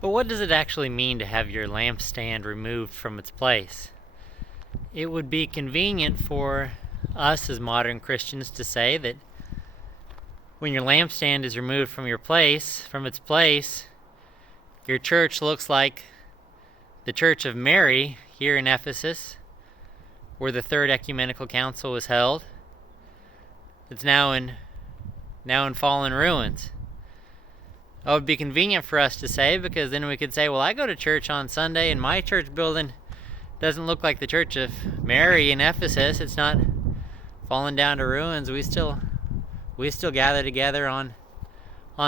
But what does it actually mean to have your lampstand removed from its place? It would be convenient for us as modern Christians to say that when your lampstand is removed from its place, your church looks like the Church of Mary here in Ephesus, where the Third Ecumenical Council was held. It's now in fallen ruins. It would be convenient for us to say, because then we could say, well, I go to church on Sunday and my church building doesn't look like the Church of Mary in Ephesus. It's not fallen down to ruins. We still gather together on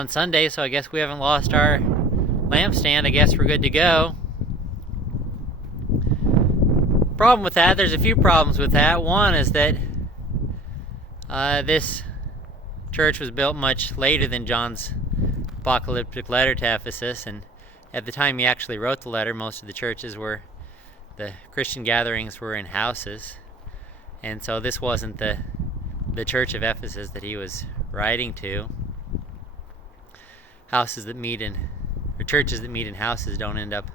Sunday, so I guess we haven't lost our lampstand. I guess we're good to go. Problem with that, there's a few problems with that. One is that this church was built much later than John's apocalyptic letter to Ephesus, and at the time he actually wrote the letter, most of the Christian gatherings were in houses, and so this wasn't the church of Ephesus that he was writing to. Churches that meet in houses don't end up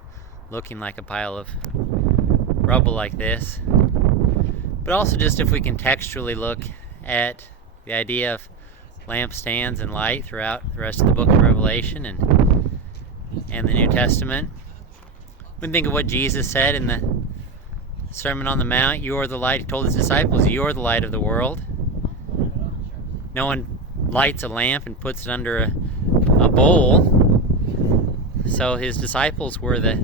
looking like a pile of rubble like this. But also, just if we contextually look at the idea of lampstands and light throughout the rest of the book of Revelation and the New Testament, we think of what Jesus said in the Sermon on the Mount. You are the light. He told his disciples, you are the light of the world. No one lights a lamp and puts it under a bowl. So his disciples were the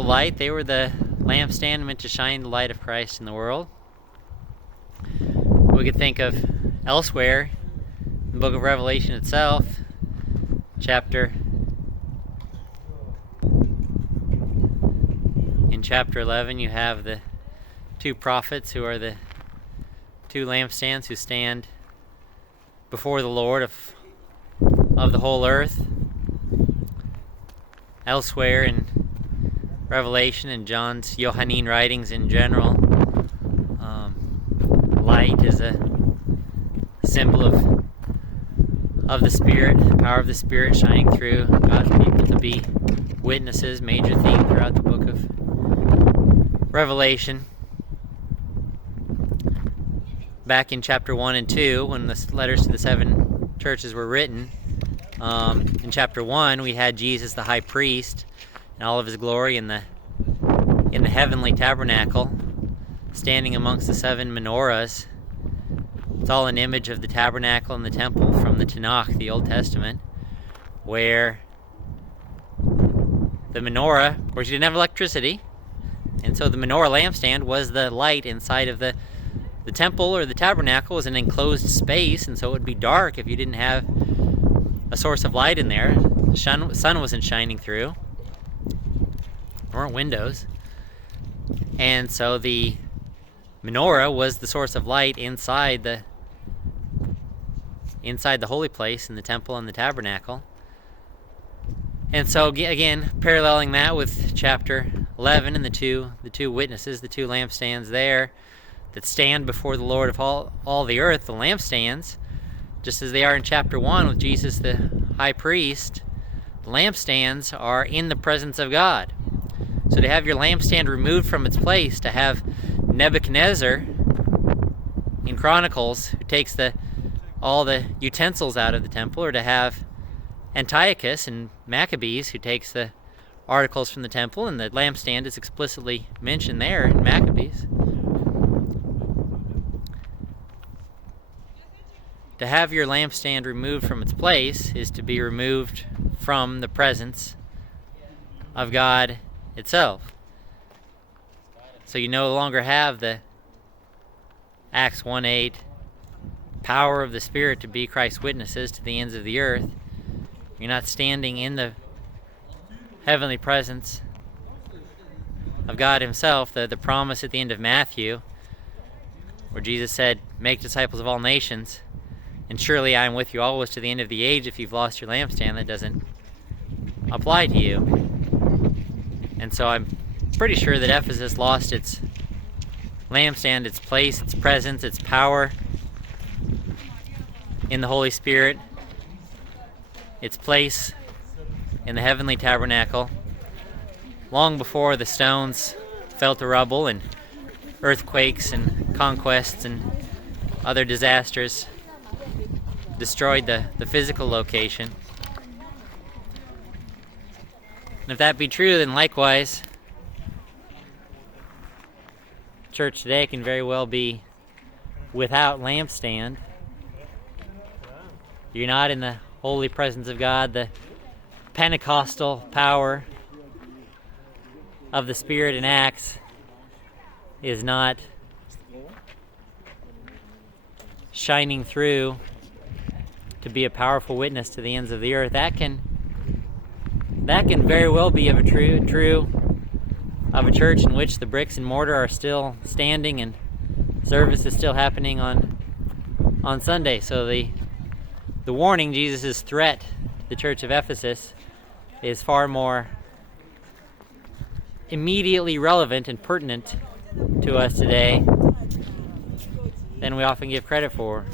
light. They were the lampstand meant to shine the light of Christ in the world. We could think of elsewhere in the book of Revelation itself, in chapter 11, you have the two prophets who are the two lampstands who stand before the Lord of the whole earth. Elsewhere in Revelation and John's Johannine writings in general, light is a symbol of the Spirit, the power of the Spirit shining through God's people to be witnesses, major theme throughout the book of Revelation. Back in chapter 1 and 2, when the letters to the seven churches were written, in chapter 1 we had Jesus the high priest in all of his glory in the heavenly tabernacle, standing amongst the seven menorahs. It's all an image of the tabernacle and the temple from the Tanakh, the Old Testament, where the menorah, of course you didn't have electricity, and so the menorah lampstand was the light inside of the temple, or the tabernacle was an enclosed space, and so it would be dark if you didn't have a source of light in there. The sun wasn't shining through. There weren't windows. And so the menorah was the source of light inside the holy place in the temple and the tabernacle. And so again, paralleling that with chapter 11 and the two witnesses, the two lampstands there that stand before the Lord of all the earth, the lampstands, just as they are in chapter 1 with Jesus the high priest, the lampstands are in the presence of God. So to have your lampstand removed from its place, to have Nebuchadnezzar in Chronicles, who takes all the utensils out of the temple, or to have Antiochus in Maccabees, who takes the articles from the temple, and the lampstand is explicitly mentioned there in Maccabees. To have your lampstand removed from its place is to be removed from the presence of God itself. So you no longer have the Acts 1:8 power of the Spirit to be Christ's witnesses to the ends of the earth. You're not standing in the heavenly presence of God himself. The promise at the end of Matthew, where Jesus said, make disciples of all nations, and surely I am with you always to the end of the age. If you've lost your lampstand, that doesn't apply to you. And so I'm pretty sure that Ephesus lost its lampstand, its place, its presence, its power in the Holy Spirit, its place in the heavenly tabernacle, long before the stones fell to rubble and earthquakes and conquests and other disasters destroyed the physical location. And if that be true, then likewise, church today can very well be without lampstand. You're not in the holy presence of God. The Pentecostal power of the Spirit in Acts is not shining through to be a powerful witness to the ends of the earth. That can very well be of a true of a church in which the bricks and mortar are still standing and service is still happening on Sunday. So the warning, Jesus' threat to the church of Ephesus, is far more immediately relevant and pertinent to us today than we often give credit for.